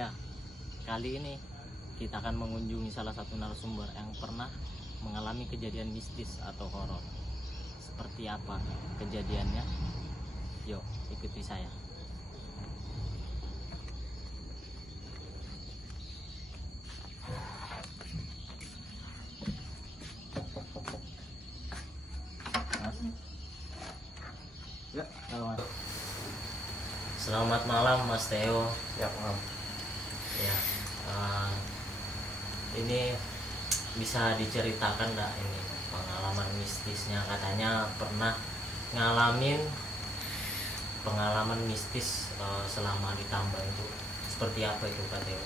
Ya, kali ini kita akan mengunjungi salah satu narasumber yang pernah mengalami kejadian mistis atau horor. Seperti apa kejadiannya? Yuk, ikuti saya. Ya, Selamat malam Mas Theo. ya maaf. Ya, ini bisa diceritakan nggak ini pengalaman mistisnya? Katanya pernah ngalamin pengalaman mistis selama di tambang itu. Seperti apa itu Kak Theo?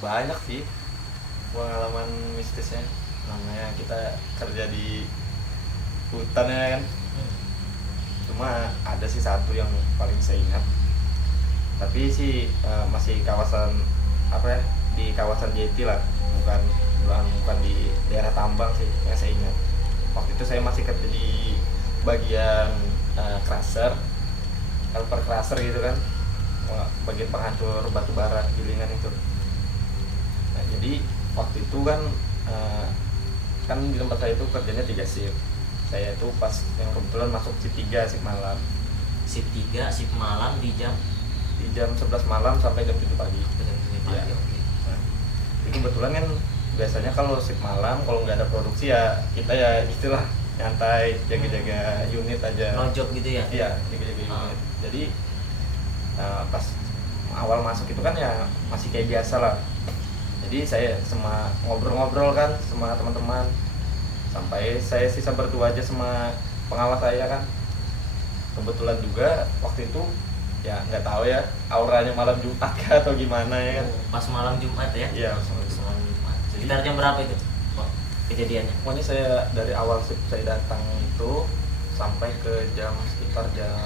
Banyak sih pengalaman mistisnya. Namanya kita kerja di hutan ya kan. Cuma ada sih satu yang paling saya ingat. Tapi sih masih kawasan apa ya? Di kawasan Jeti lah, bukan di daerah tambang sih yang saya ingat. Waktu itu saya masih kerja di bagian crusher, helper crusher gitu kan, bagian penghancur batu bara gilingan itu. Nah, jadi waktu itu kan di tempat saya itu kerjanya 3 shift. Saya itu pas yang kebetulan masuk shift 3, shift malam. Shift 3, shift malam di jam 11 malam sampai jam 7 pagi. pagi. Ya. Oke. Nah, itu kebetulan kan biasanya kalau shift malam kalau nggak ada produksi ya kita ya istilah nyantai, jaga-jaga unit aja. No job gitu ya? Iya, jaga-jaga unit. Jadi pas awal masuk itu kan ya masih kayak biasa lah. Jadi saya sama ngobrol-ngobrol kan sama teman-teman sampai saya sisa berdua aja sama pengawas saya kan. Kebetulan juga waktu itu ya nggak tahu ya auranya malam Jumat kah atau gimana ya kan. Pas malam Jumat ya? Iya, Pas malam Jumat. Sekitar jam berapa itu kejadiannya? pokoknya saya dari awal saya datang itu sampai ke sekitar jam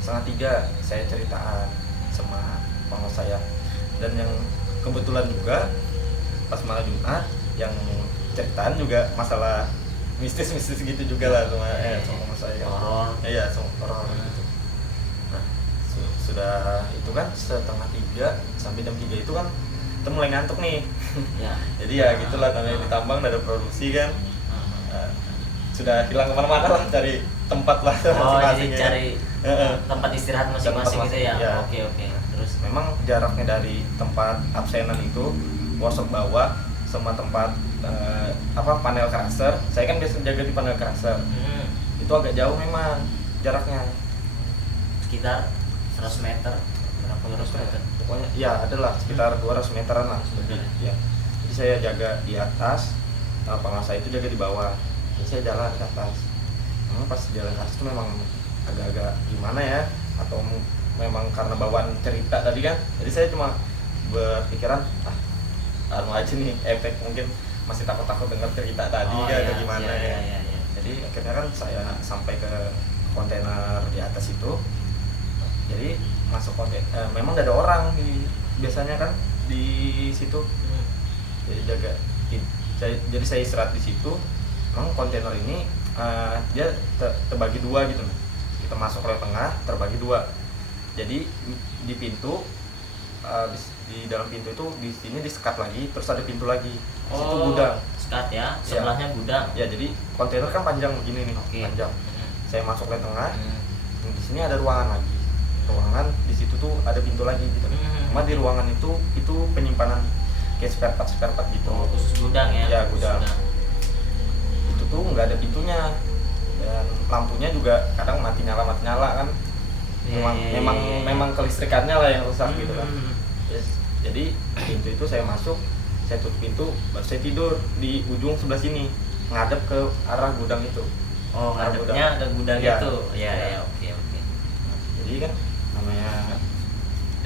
2:30 saya ceritaan sama pengawas saya. Dan yang kebetulan juga pas malam Jumat yang ceritaan juga masalah mistis-mistis gitu juga lah sama pengawas saya. Horor. Iya, sama horor gitu. Nah, sudah itu kan 2:30 sampai jam 3 itu kan kita mulai ngantuk nih. Ya. Jadi ya gitulah namanya di tambang ada produksi kan. Sudah hilang kemana-mana lah cari tempat lah Oh, masing-masing jadi ya. cari tempat istirahat masing-masing gitu ya? Ya. Oke. Terus Memang jaraknya dari tempat absenan itu workshop bawah sama tempat panel crusher. Saya kan biasa jaga di panel crusher. Itu agak jauh memang jaraknya. sekitar 100 meter. Berapa 100 meter? Pokoknya ya adalah sekitar 200 meteran lah lebih ya. Jadi saya jaga di atas, pengawas saya itu jaga di bawah. Jadi saya jalan ke atas. Memang pas jalan ke atas itu memang agak-agak gimana ya, atau memang karena bawaan cerita tadi kan. Jadi saya cuma berpikiran anu aja nih, efek mungkin masih takut-takut dengar cerita tadi atau gimana ya. Jadi akhirnya kan saya sampai ke kontainer di atas itu. Jadi masuk kontainer, memang gak ada orang biasanya kan di situ. Jadi saya istirahat di situ. Memang kontainer ini dia terbagi dua gitu. Kita masuk ke tengah terbagi dua. Jadi di pintu di dalam pintu itu di sini disekat lagi, terus ada pintu lagi. Di situ gudang. Sekat ya, sebelahnya gudang. Ya, jadi kontainer kan panjang begini nih, Oke. panjang. Saya masuk ke tengah. Di sini ada ruangan lagi. Ruangan di situ tuh ada pintu lagi gitu. Cuma di ruangan itu penyimpanan kayak spare part gitu. Oh, khusus gudang ya? Ya, gudang. Itu tuh nggak ada pintunya. Dan lampunya juga kadang mati nyala kan. Memang kelistrikannya lah yang rusak gitu kan. Yes. Jadi pintu itu saya masuk, saya tutup pintu, baru saya tidur di ujung sebelah sini, ngadep ke arah gudang itu. Oh, Arah ngadepnya ke gudang Ya. itu. Ya, Ya. oke. Jadi kan namanya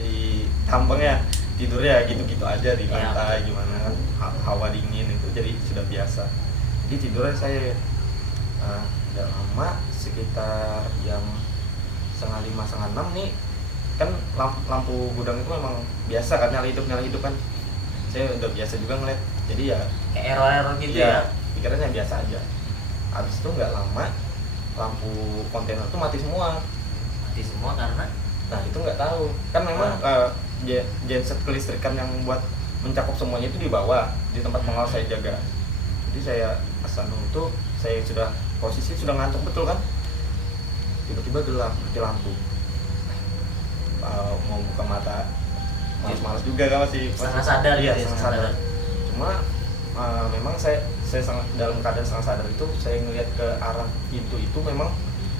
di tambang ya tidur ya gitu-gitu aja di Ya. lantai gimana kan, hawa dingin itu jadi sudah biasa. Jadi tidurnya saya udah lama, sekitar jam 4:30 5:30 nih kan lampu gudang itu memang biasa kan nyala hidup kan. Saya udah biasa juga ngeliat, jadi ya Kayak error gitu ya? pikirannya biasa aja. Habis itu nggak lama lampu kontainer tuh mati semua. Mati semua karena Nah itu nggak tahu kan memang genset kelistrikan yang buat mencakup semuanya itu di bawah, di tempat pengawas saya jaga. Jadi saya pesan itu, saya sudah posisi sudah ngantuk betul kan, tiba-tiba gelap, mati lampu. Mau buka mata malas-malas juga kan, masih setengah sadar ya, gitu ya, setengah sadar. Cuma memang saya sangat dalam keadaan setengah sadar itu, saya ngelihat ke arah pintu itu, memang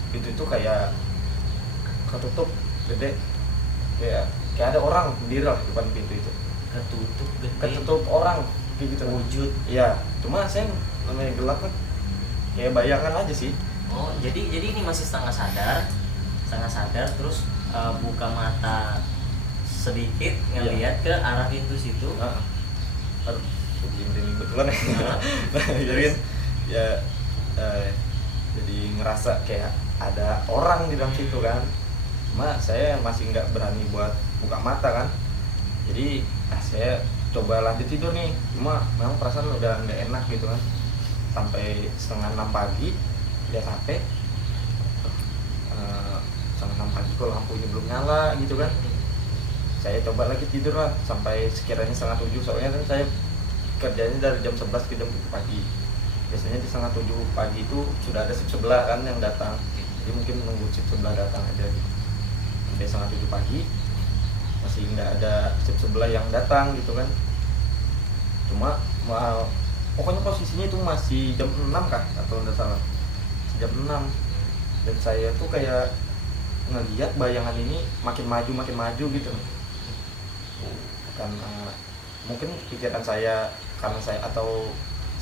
pintu itu kayak ketutup gede, kayak ada orang berdiri lah depan pintu itu, ketutup orang kayak gitu wujud. Iya, cuma saya namanya gelap kan, kayak bayangan aja sih. Oh, jadi ini masih setengah sadar terus buka mata sedikit ngelihat ke arah pintu situ. Aduh, begini betulan ya. Jadi kan ya jadi ngerasa kayak ada orang di dalam situ kan. Cuma saya masih nggak berani buat buka mata kan. Jadi saya coba lanjut tidur nih. Cuma memang perasaan udah nggak enak gitu kan. Sampai 5:30 pagi lihat HP. 5:30 pagi kok lampunya belum nyala gitu kan. Saya coba lagi tidur lah sampai sekiranya 6:30, soalnya kan saya kerjanya dari jam 11 ke jam 7 pagi. Biasanya di 6:30 pagi itu sudah ada shift sebelah kan yang datang, jadi mungkin nunggu shift sebelah datang aja gitu. Sampai 6:30 pagi masih nggak ada shift sebelah yang datang gitu kan. Cuma pokoknya posisinya itu masih jam 6 kah atau nggak salah, jam 6. Dan saya tuh kayak ngelihat bayangan ini makin maju gitu. Karena mungkin pikiran saya, karena saya atau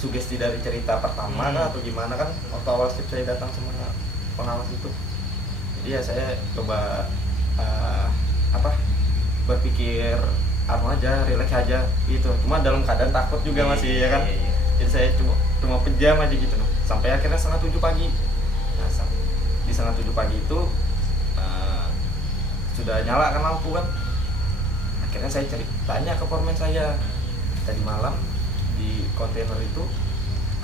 sugesti dari cerita pertama atau gimana kan, waktu awal shift saya datang sama pengawas itu. Jadi ya saya coba berpikir aja, relax aja gitu. Cuma dalam keadaan takut juga masih ya kan. Jadi saya cuma pejam aja gitu. Sampai akhirnya 6:30 pagi. Nah, di 6:30 pagi itu sudah nyala kan lampu kan. Akhirnya saya tanya ke foreman saya, tadi malam di kontainer itu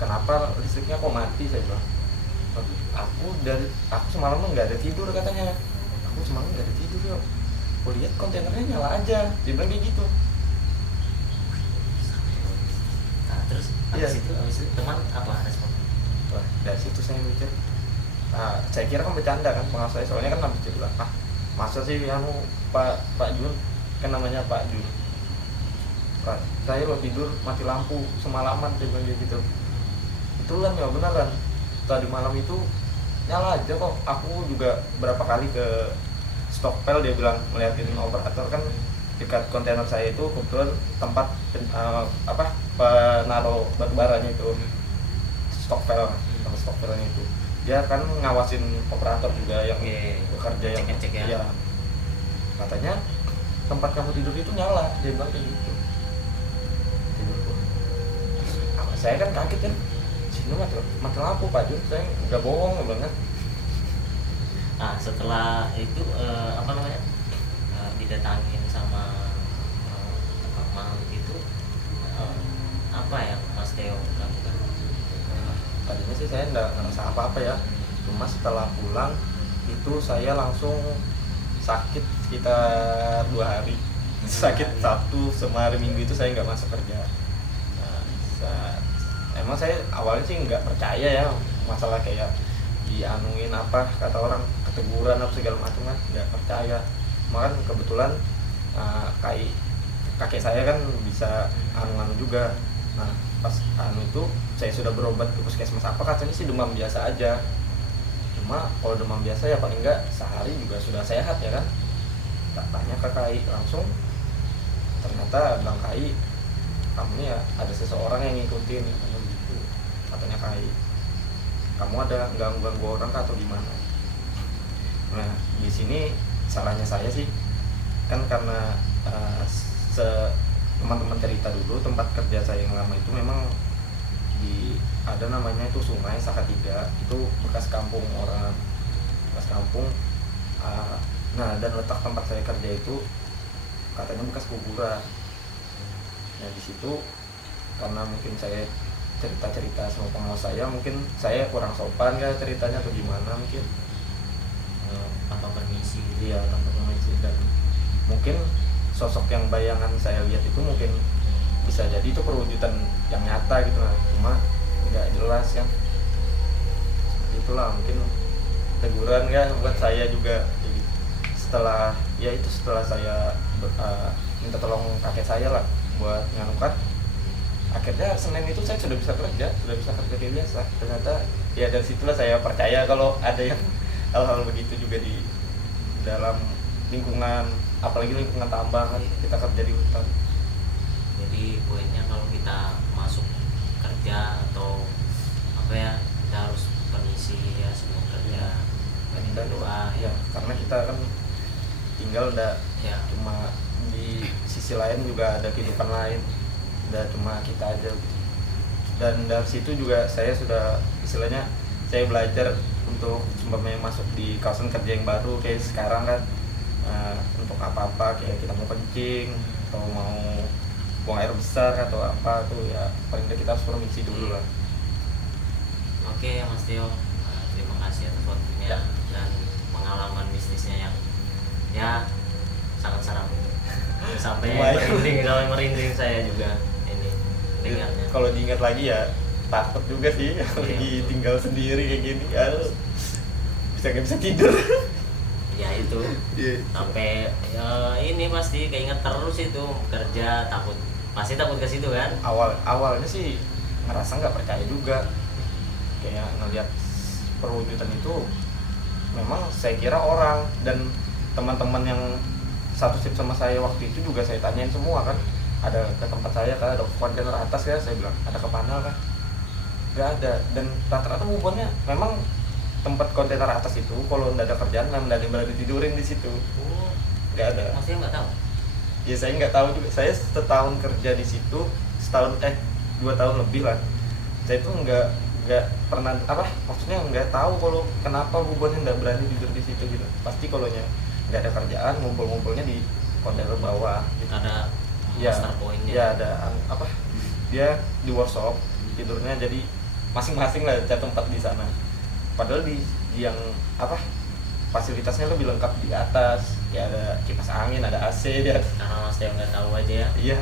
kenapa listriknya kok mati? Saya bilang, aku semalam nggak ada tidur katanya. Aku semalam nggak ada tidur yuk. Aku lihat kontainernya nyala aja. Dia bilang kayak gitu. Nah, terus habis itu teman apa respon? Wah, dari situ saya mikir, saya kira kan bercanda kan pengawas saya, soalnya kan habis bilang, masa sih Pak Jun, kan namanya Pak Jun, saya lo tidur mati lampu semalaman, dia bilang gitu. Itulah ya beneran, tadi malam itu nyala aja kok. Aku juga berapa kali ke Stockpel, dia bilang ngeliatin operator kan dekat kontainer saya itu kebetulan tempat penaruh batu baranya itu, Stockpel, tempat Stockpelnya itu. Dia kan ngawasin operator juga yang bekerja yang cek ya. Katanya tempat kamu tidur itu nyala, dia bilang kayak gitu. Saya kan kaget kan, sini mati lampu Pak Jun, saya nggak bohong banget. Nah, setelah itu didatangin sama tukang makhluk itu, apa yang Mas Theo lakukan? Tadinya sih saya nggak ngerasa apa-apa ya, cuma setelah pulang itu saya langsung sakit sekitar 2 hari. Sakit Sabtu sama hari Minggu itu saya nggak masuk kerja. Emang saya awalnya sih nggak percaya ya masalah kayak dianuin apa kata orang, keteguran apa segala macam kan, nggak percaya. Makan kebetulan kakek saya kan bisa anu juga. Nah pas itu saya sudah berobat ke puskesmas apa, katanya sih demam biasa aja. Cuma kalau demam biasa ya paling enggak sehari juga sudah sehat ya kan. Tak tanya ke KAI langsung, ternyata bilang KAI, kamu nih ya ada seseorang yang ngikutin gitu. Katanya KAI, kamu ada ganggu orang atau gimana? Nah di sini salahnya saya sih kan, karena teman-teman cerita dulu tempat kerja saya yang lama itu memang ada namanya itu Sungai Salatiga, itu bekas kampung orang, bekas kampung. Nah dan letak tempat saya kerja itu katanya bekas kuburan. Nah di situ karena mungkin saya cerita sama pengawas saya, mungkin saya kurang sopan ya ceritanya atau gimana mungkin, tanpa permisi gitu. Iya tanpa permisi, dan mungkin sosok yang bayangan saya lihat itu mungkin bisa jadi itu perwujudan yang nyata gitu lah, cuma nggak jelas kan. Itulah mungkin teguran ya buat saya juga. Jadi setelah saya minta tolong kakek saya lah buat nganukat, akhirnya Senin itu saya sudah bisa kerja kayak biasa. Ternyata ya dari situlah saya percaya kalau ada yang hal-hal begitu juga di dalam lingkungan, apalagi lingkungan tambang kan, kita kerja di hutan. Jadi poinnya kalau kita masuk kerja atau apa ya, kita harus permisi ya sebelum kerja, minta doa Ya karena kita kan tinggal udah ya. cuma di sisi lain juga ada kehidupan lain, udah cuma kita aja. Dan dari situ juga saya sudah istilahnya saya belajar untuk umpamanya masuk di kawasan kerja yang baru kayak sekarang kan, untuk apa-apa kayak kita mau kencing atau mau buang air besar atau apa tuh ya paling tidak kita harus permisi dulu lah. Oke Mas Tio, terima kasih atas waktunya Ya. dan pengalaman bisnisnya yang ya sangat seram. Sampai merinding saya juga ini dengarnya. Kalau diingat lagi ya takut juga sih, lagi tinggal sendiri kayak gini, nggak bisa tidur. Ya itu sampai ini pasti keinget terus itu kerja, pasti takut ke situ kan. Awalnya sih ngerasa nggak percaya juga, kayak ngeliat perwujudan itu memang saya kira orang. Dan teman-teman yang satu shift sama saya waktu itu juga saya tanyain semua kan, ada ke tempat saya kan, ada kontainer atas ya, saya bilang ada ke panel kan, nggak ada. Dan rata-rata ngumpulnya memang tempat kontainer atas itu kalau nggak ada kerjaan memang nggak ada yang berani tidurin di situ, nggak ada. Maksudnya nggak tahu? Ya saya nggak tahu juga, saya setahun kerja di situ, 2 tahun lebih lah, saya itu nggak pernah maksudnya nggak tahu kalau kenapa bubonnya nggak berani tidur di situ gitu. Pasti kalau nggak ada kerjaan ngumpulnya di kontainer bawah gitu. Ada Ya, master point-nya. ya ada dia di workshop tidurnya, jadi masing-masing lah ada tempat di sana. Padahal di yang fasilitasnya lebih lengkap di atas, ya ada kipas angin, ada AC dia. Karena Mas Teo nggak tahu aja ya. Iya,